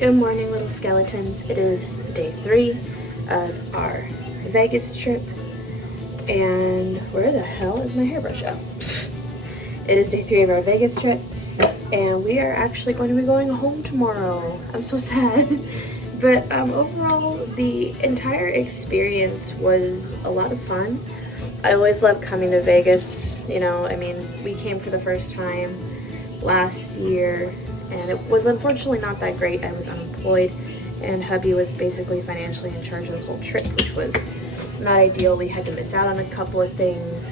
Good morning, little skeletons. It is day 3 of our Vegas trip. And where the hell is my hairbrush? Oh. It is day 3 of our Vegas trip. And we are actually going to be going home tomorrow. I'm so sad. But overall, the entire experience was a lot of fun. I always love coming to Vegas. We came for the first time last year. And it was unfortunately not that great. I was unemployed, and hubby was basically financially in charge of the whole trip, which was not ideal. We had to miss out on a couple of things,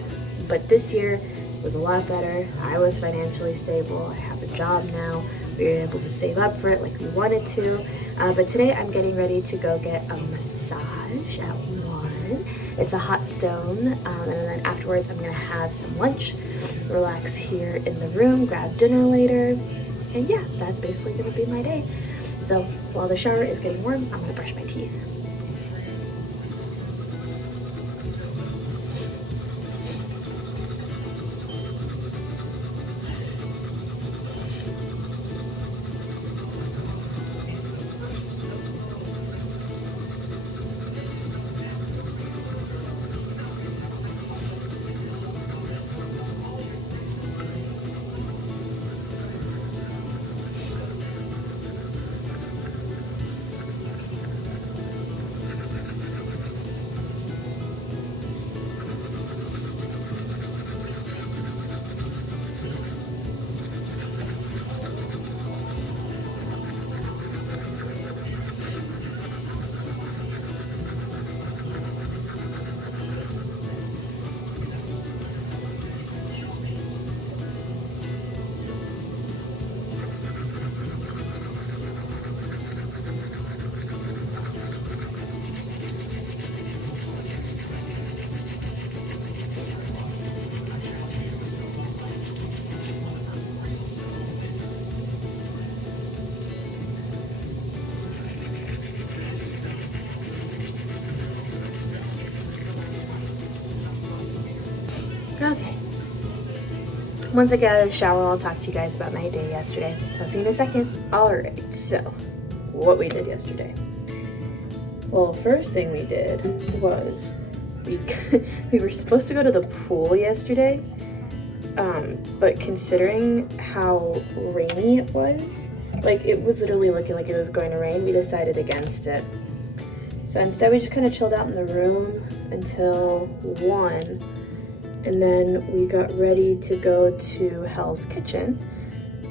but this year was a lot better. I was financially stable. I have a job now. We were able to save up for it like we wanted to. But today I'm getting ready to go get a massage at 1. It's a hot stone, and then afterwards I'm gonna have some lunch, relax here in the room, grab dinner later. And yeah, that's basically gonna be my day. So while the shower is getting warm, I'm gonna brush my teeth. Okay. Once I get out of the shower, I'll talk to you guys about my day yesterday. So I'll see you in a second. Alright, so what we did yesterday. Well, first thing we did was we were supposed to go to the pool yesterday, but considering how rainy it was, like it was literally looking like it was going to rain, we decided against it. So instead we just kind of chilled out in the room until 1. And then we got ready to go to Hell's Kitchen,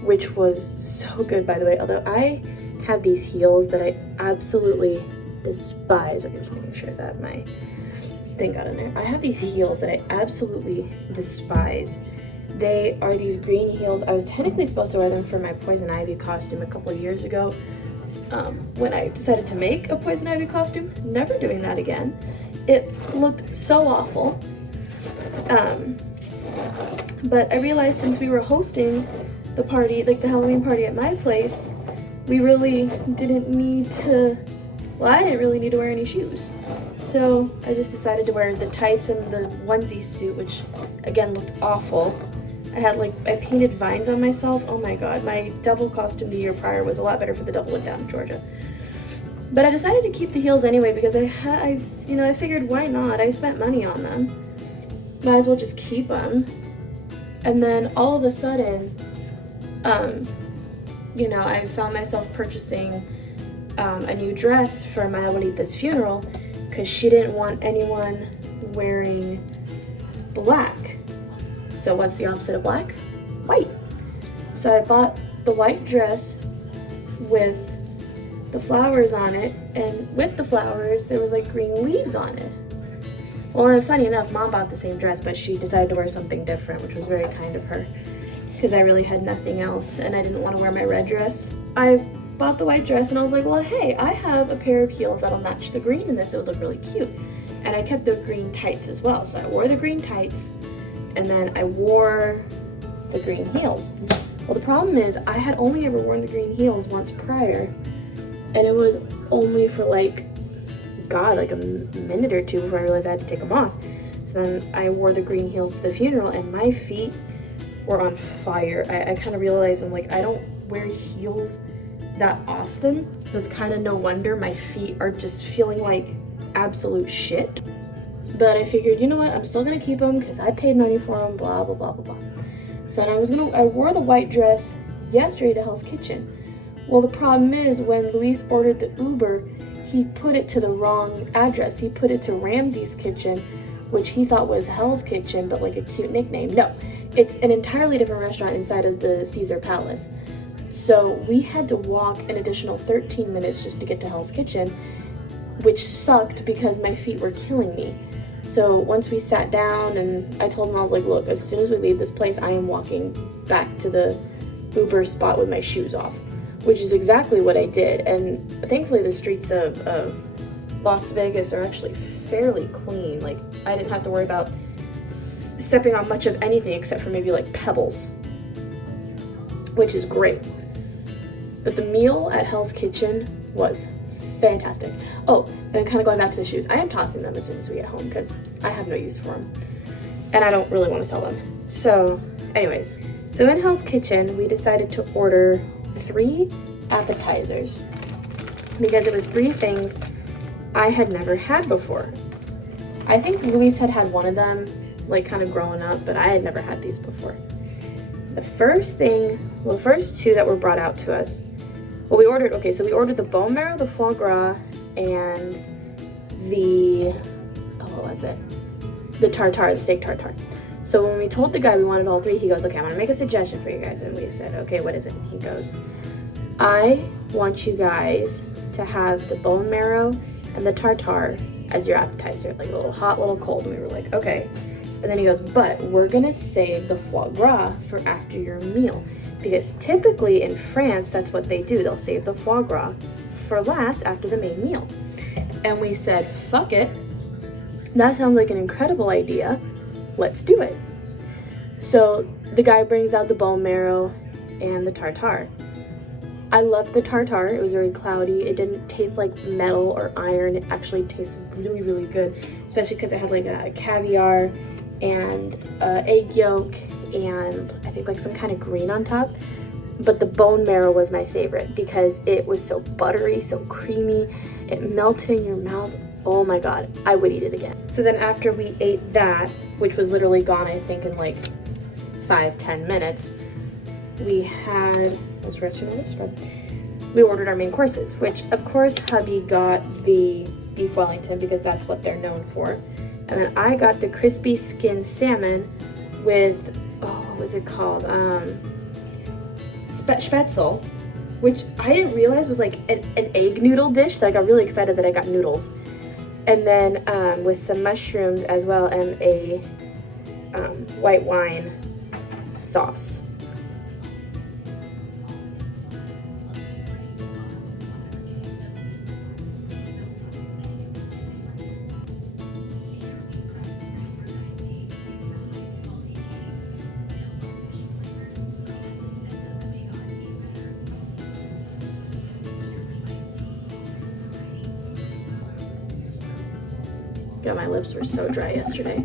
which was so good, by the way. Although I have these heels that I absolutely despise. I just want to make sure that my thing got in there. I have these heels that I absolutely despise. They are these green heels. I was technically supposed to wear them for my Poison Ivy costume a couple of years ago. When I decided to make a Poison Ivy costume, never doing that again. It looked so awful. But I realized since we were hosting the party, like the Halloween party at my place, we really didn't need to, well, I didn't really need to wear any shoes. So I just decided to wear the tights and the onesie suit, which again looked awful. I painted vines on myself. Oh my god, my double costume the year prior was a lot better for the double one down in Georgia. But I decided to keep the heels anyway because I figured why not? I spent money on them. Might as well just keep them. And then all of a sudden, I found myself purchasing a new dress for my abuelita's funeral because she didn't want anyone wearing black. So what's the opposite of black? White. So I bought the white dress with the flowers on it, and with the flowers there was like green leaves on it. Well, and funny enough, Mom bought the same dress, but she decided to wear something different, which was very kind of her, because I really had nothing else, and I didn't want to wear my red dress. I bought the white dress, and I was like, well, hey, I have a pair of heels that'll match the green in this. It would look really cute. And I kept the green tights as well, so I wore the green tights, and then I wore the green heels. Well, the problem is, I had only ever worn the green heels once prior, and it was only for like a minute or two before I realized I had to take them off. So then I wore the green heels to the funeral, and my feet were on fire. I kind of realized I'm like, I don't wear heels that often, so it's kind of no wonder my feet are just feeling like absolute shit. But I figured, you know what, I'm still gonna keep them because I paid money for them, blah, blah, blah, blah, blah. So then I wore the white dress yesterday to Hell's Kitchen. Well, the problem is when Luis ordered the Uber, he put it to the wrong address. He put it to Ramsey's Kitchen, which he thought was Hell's Kitchen, but like a cute nickname. No, it's an entirely different restaurant inside of the Caesar Palace. So we had to walk an additional 13 minutes just to get to Hell's Kitchen, which sucked because my feet were killing me. So once we sat down and I told him, I was like, look, as soon as we leave this place, I am walking back to the Uber spot with my shoes off, which is exactly what I did. And thankfully the streets of Las Vegas are actually fairly clean. Like, I didn't have to worry about stepping on much of anything except for maybe like pebbles, which is great. But the meal at Hell's Kitchen was fantastic. Oh, and kind of going back to the shoes, I am tossing them as soon as we get home because I have no use for them and I don't really want to sell them. So anyways, so in Hell's Kitchen we decided to order 3 appetizers because it was 3 things I had never had before. I think Luis had had one of them like kind of growing up, but I had never had these before. The first 2 that were brought out to us, well, we ordered the bone marrow, the foie gras, and the, the tartare, the steak tartare. So when we told the guy we wanted all 3, he goes, okay, I'm gonna make a suggestion for you guys. And we said, okay, what is it? And he goes, I want you guys to have the bone marrow and the tartare as your appetizer, like a little hot, little cold. And we were like, okay. And then he goes, but we're gonna save the foie gras for after your meal. Because typically in France, that's what they do. They'll save the foie gras for last after the main meal. And we said, fuck it. That sounds like an incredible idea. Let's do it. So the guy brings out the bone marrow and the tartare. I loved the tartare. It was very cloudy. It didn't taste like metal or iron. It actually tasted really, really good, especially because it had like a caviar and egg yolk and I think like some kind of green on top. But the bone marrow was my favorite because it was so buttery, so creamy. It melted in your mouth. Oh my God, I would eat it again. So then after we ate that, which was literally gone, I think in like 5-10 minutes, we ordered our main courses, which of course hubby got the beef Wellington because that's what they're known for. And then I got the crispy skin salmon with, what was it called? Spätzle, which I didn't realize was like an egg noodle dish. So I got really excited that I got noodles. And then with some mushrooms as well and a white wine sauce. God, my lips were so dry yesterday.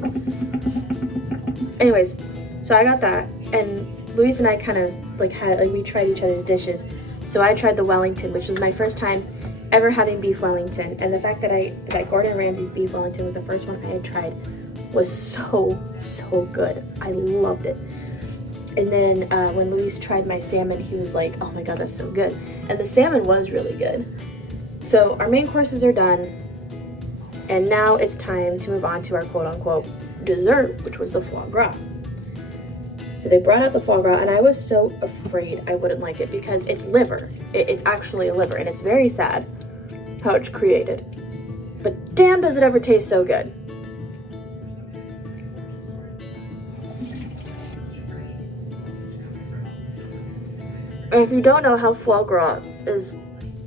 Anyways, so I got that, and Luis and I kind of we tried each other's dishes. So I tried the Wellington, which was my first time ever having beef Wellington, and the fact that Gordon Ramsay's beef Wellington was the first one I had tried was so good. I loved it. And then when Luis tried my salmon, he was like, oh my God, that's so good. And the salmon was really good. So our main courses are done. And now it's time to move on to our quote-unquote dessert, which was the foie gras. So they brought out the foie gras, and I was so afraid I wouldn't like it because it's liver. It's actually a liver, and it's very sad how it's created. But damn, does it ever taste so good. And if you don't know how foie gras is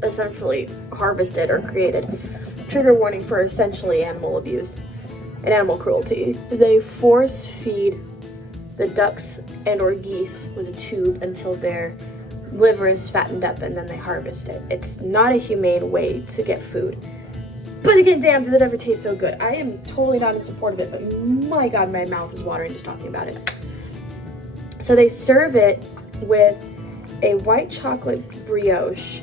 essentially harvested or created, trigger warning for essentially animal abuse and animal cruelty. They force feed the ducks and or geese with a tube until their liver is fattened up and then they harvest it. It's not a humane way to get food. But again, damn, does it ever taste so good? I am totally not in support of it, but my God, my mouth is watering just talking about it. So they serve it with a white chocolate brioche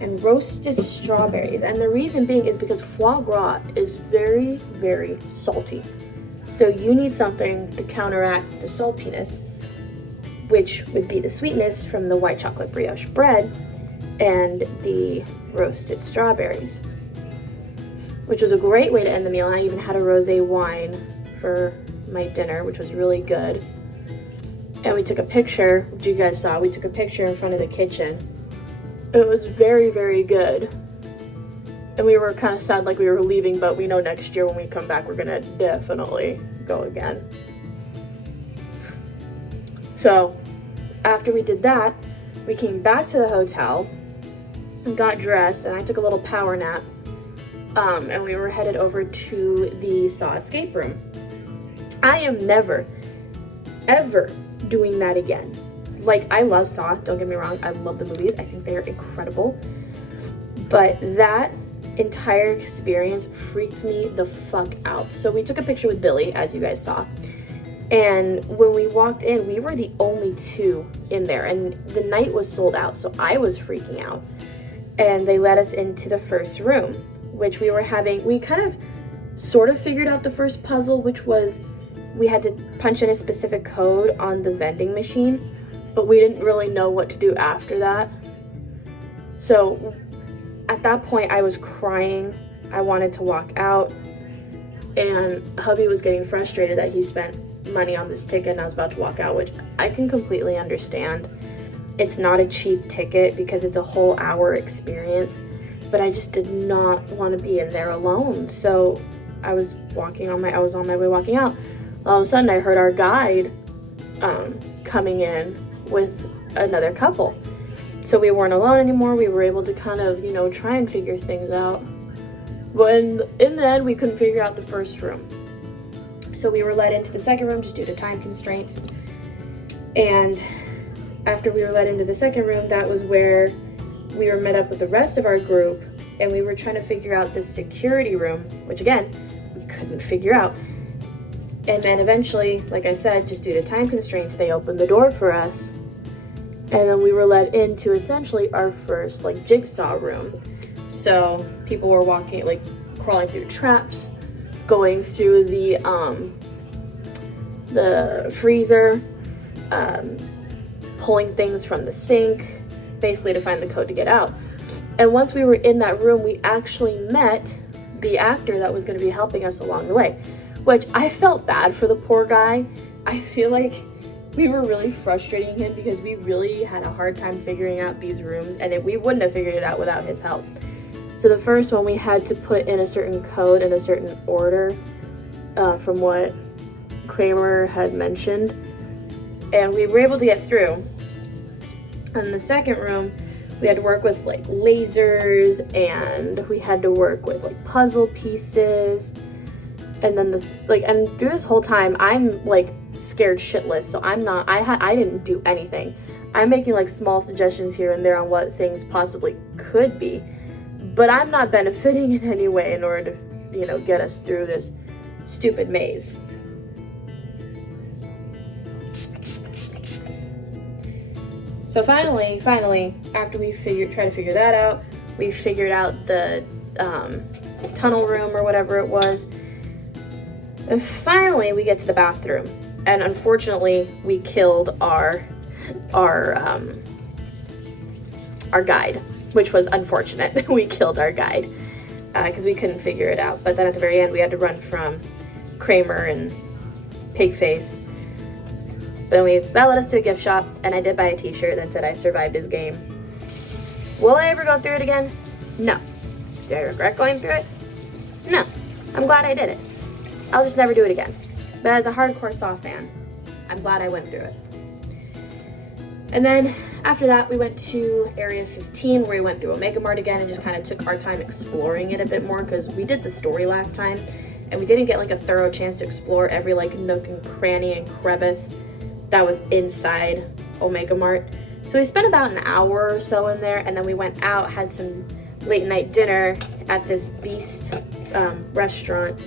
and roasted strawberries. And the reason being is because foie gras is very, very salty. So you need something to counteract the saltiness, which would be the sweetness from the white chocolate brioche bread and the roasted strawberries, which was a great way to end the meal. And I even had a rosé wine for my dinner, which was really good. And we took a picture, which you guys saw, we took a picture in front of the kitchen. It was very, very good. And we were kind of sad like we were leaving, but we know next year when we come back, we're gonna definitely go again. So after we did that, we came back to the hotel and got dressed, and I took a little power nap. And we were headed over to the Saw escape room. I am never, ever doing that again. Like, I love Saw, don't get me wrong, I love the movies, I think they are incredible, but that entire experience freaked me the fuck out. So we took a picture with Billy, as you guys saw, and when we walked in, we were the only two in there, and the night was sold out, so I was freaking out. And they let us into the first room, which we kind of sort of figured out the first puzzle, which was we had to punch in a specific code on the vending machine, but we didn't really know what to do after that. So at that point, I was crying. I wanted to walk out, and hubby was getting frustrated that he spent money on this ticket and I was about to walk out, which I can completely understand. It's not a cheap ticket because it's a whole hour experience, but I just did not want to be in there alone. So I was on my way walking out. All of a sudden I heard our guide coming in with another couple. So we weren't alone anymore. We were able to kind of, try and figure things out. But in the end, we couldn't figure out the first room. So we were led into the second room just due to time constraints. And after we were led into the second room, that was where we were met up with the rest of our group, and we were trying to figure out the security room, which again, we couldn't figure out. And then eventually, like I said, just due to time constraints, they opened the door for us. And then we were led into essentially our first jigsaw room. So people were crawling through traps, going through the freezer, pulling things from the sink, basically to find the code to get out. And once we were in that room, we actually met the actor that was going to be helping us along the way, which I felt bad for the poor guy. I feel like we were really frustrating him because we really had a hard time figuring out these rooms, and we wouldn't have figured it out without his help. So the first one, we had to put in a certain code in a certain order from what Kramer had mentioned, and we were able to get through. In the second room, we had to work with lasers, and we had to work with puzzle pieces, and then and through this whole time, I'm scared shitless, so I didn't do anything. I'm making small suggestions here and there on what things possibly could be, but I'm not benefiting in any way in order to, get us through this stupid maze. So finally, after we tried to figure that out, we figured out the tunnel room or whatever it was. And finally, we get to the bathroom. And unfortunately, we killed our guide, which was unfortunate. We killed our guide because we couldn't figure it out. But then at the very end, we had to run from Kramer and Pigface. Then that led us to a gift shop, and I did buy a t-shirt that said I survived his game. Will I ever go through it again? No. Do I regret going through it? No. I'm glad I did it. I'll just never do it again. But as a hardcore Saw fan, I'm glad I went through it. And then after that, we went to Area 15, where we went through Omega Mart again and just kind of took our time exploring it a bit more, because we did the story last time, and we didn't get a thorough chance to explore every nook and cranny and crevice that was inside Omega Mart. So we spent about an hour or so in there, and then we went out, had some late night dinner at this Beast restaurant.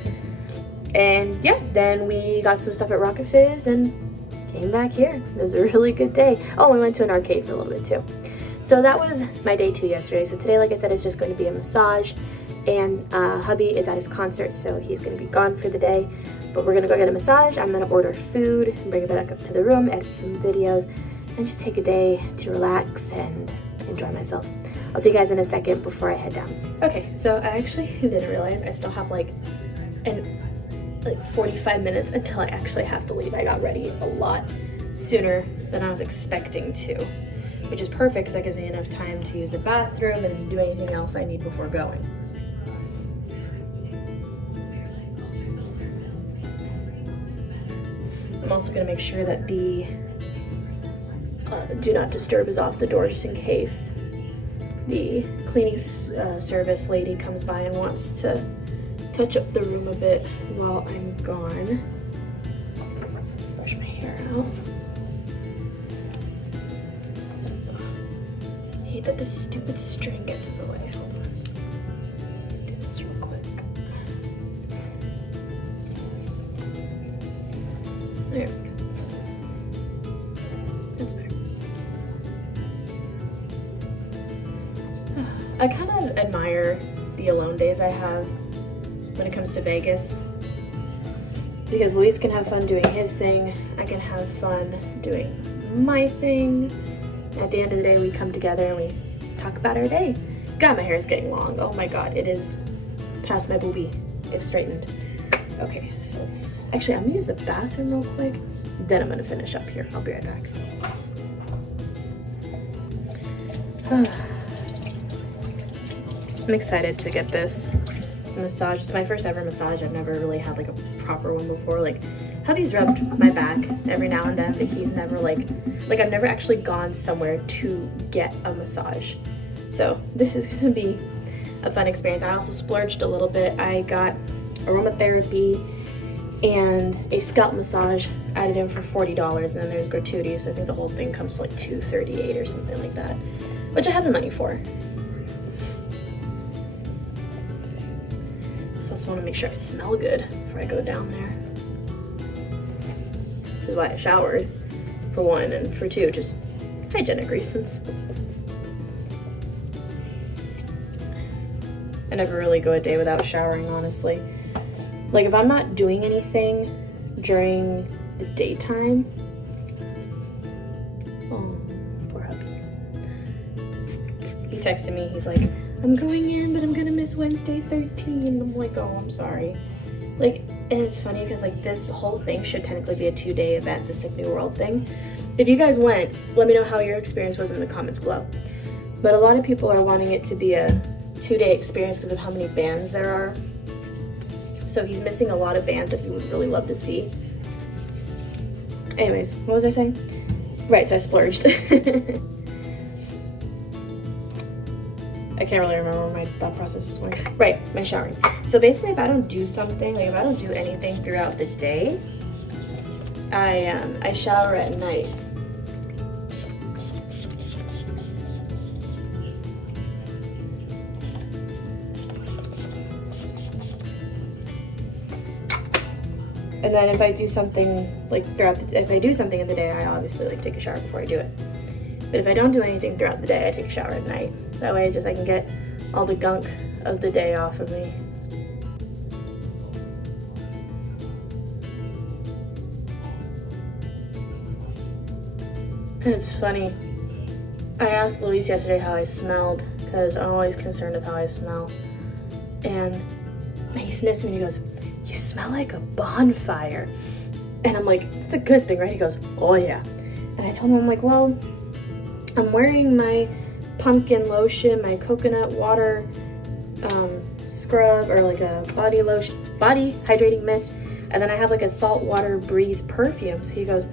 And yeah, then we got some stuff at Rocket Fizz and came back here. It was a really good day. Oh, we went to an arcade for a little bit too. So that was my day 2 yesterday. So today, like I said, is just going to be a massage, and hubby is at his concert, so he's going to be gone for the day. But we're going to go get a massage. I'm going to order food and bring it back up to the room, edit some videos, and just take a day to relax and enjoy myself. I'll see you guys in a second before I head down. Okay, so I actually didn't realize I still have like 45 minutes until I actually have to leave. I got ready a lot sooner than I was expecting to, which is perfect because that gives me enough time to use the bathroom and do anything else I need before going. I'm also going to make sure that the do not disturb is off the door just in case the cleaning service lady comes by and wants to touch up the room a bit while I'm gone. Brush my hair out. Ugh. I hate that this stupid string gets in the way. Hold on. Do this real quick. There we go. That's better. I kind of admire the alone days I have when it comes to Vegas, because Luis can have fun doing his thing, I can have fun doing my thing. At the end of the day, we come together and we talk about our day. God, my hair is getting long. Oh my god, it is past my boobie, if straightened. Okay, so let's actually, I'm gonna use the bathroom real quick, then I'm gonna finish up here. I'll be right back. I'm excited to get this massage. It's my first ever massage. I've never really had like a proper one before. Like, hubby's rubbed my back every now and then, but he's never like I've never actually gone somewhere to get a massage. So this is gonna be a fun experience. I also splurged a little bit. I got aromatherapy and a scalp massage added in for $40, and then there's gratuity, so I think the whole thing comes to like $238 or something like that, which I have the money for. Just also want to make sure I smell good before I go down there, which is why I showered, for one, and for two, just hygienic reasons. I never really go a day without showering, honestly. Like, if I'm not doing anything during the daytime, oh, poor hubby. He texted me, he's like, I'm going in, but I'm gonna miss Wednesday 13. I'm like, oh, I'm sorry. Like, and it's funny because like this whole thing should technically be a 2-day event, the Sick New World thing. If you guys went, let me know how your experience was in the comments below. But a lot of people are wanting it to be a 2-day experience because of how many bands there are. So he's missing a lot of bands that he would really love to see. Anyways, what was I saying? Right, so I splurged. I can't really remember where my thought process was going. Right, my showering. So basically, if I don't do something, like if I don't do anything throughout the day, I shower at night. And then if I do something like if I do something in the day, I obviously like take a shower before I do it. But if I don't do anything throughout the day, I take a shower at night. That way I can get all the gunk of the day off of me. And it's funny, I asked Luis yesterday how I smelled, because I'm always concerned with how I smell. And he sniffs me and he goes, "You smell like a bonfire." And I'm like, "That's a good thing, right?" He goes, "Oh yeah." And I told him, I'm like, well, I'm wearing my pumpkin lotion, my coconut water scrub, or like a body lotion, body hydrating mist, and then I have like a saltwater breeze perfume. So he goes,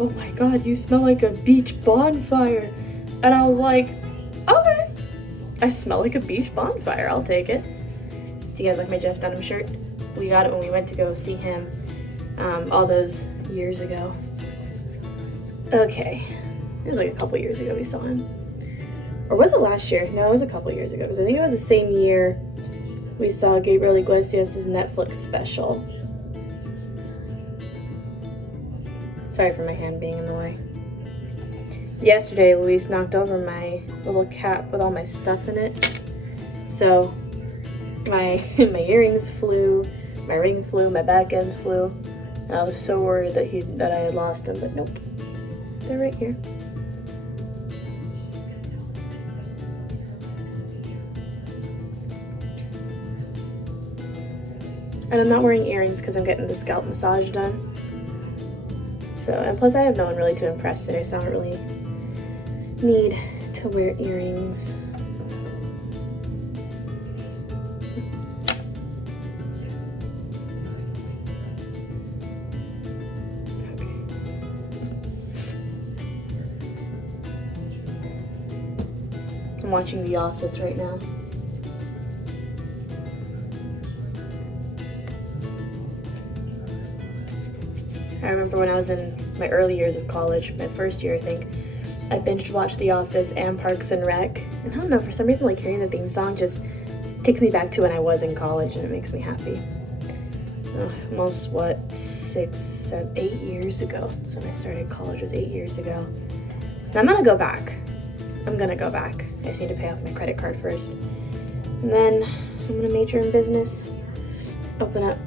"Oh my god, you smell like a beach bonfire." And I was like, okay, I smell like a beach bonfire, I'll take it. Do you guys like my Jeff Dunham shirt? We got it when we went to go see him all those years ago. Okay, it was like a couple years ago we saw him. Or was it last year? No, it was a couple years ago, because I think it was the same year we saw Gabriel Iglesias' Netflix special. Sorry for my hand being in the way. yesterday Luis knocked over my little cap with all my stuff in it. So my earrings flew, my ring flew, my back ends flew. I was so worried that I had lost them, but nope. They're right here. And I'm not wearing earrings because I'm getting the scalp massage done. So, and plus I have no one really to impress today, so I don't really need to wear earrings. Okay. I'm watching The Office right now. I remember when I was in my early years of college, my first year I think, I binge watched The Office and Parks and Rec. And I don't know, for some reason like hearing the theme song just takes me back to when I was in college and it makes me happy. Almost what, 6, 7, 8 years ago. So when I started college was 8 years ago. And I'm gonna go back. I'm gonna go back. I just need to pay off my credit card first. And then I'm gonna major in business, open up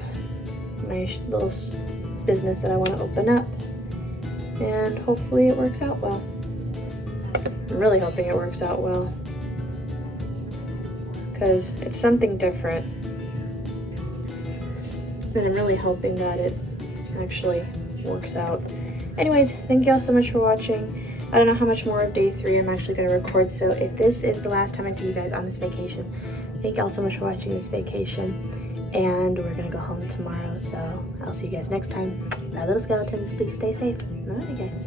my little business that I want to open up, and hopefully it works out well. I'm really hoping it works out well because it's something different, and I'm really hoping that it actually works out. Anyways, thank you all so much for watching. I don't know how much more of day 3 I'm actually going to record, so if this is the last time I see you guys on this vacation, thank you all so much for watching this vacation. And we're gonna go home tomorrow, so I'll see you guys next time. Bye, little skeletons. Please stay safe. Bye, guys.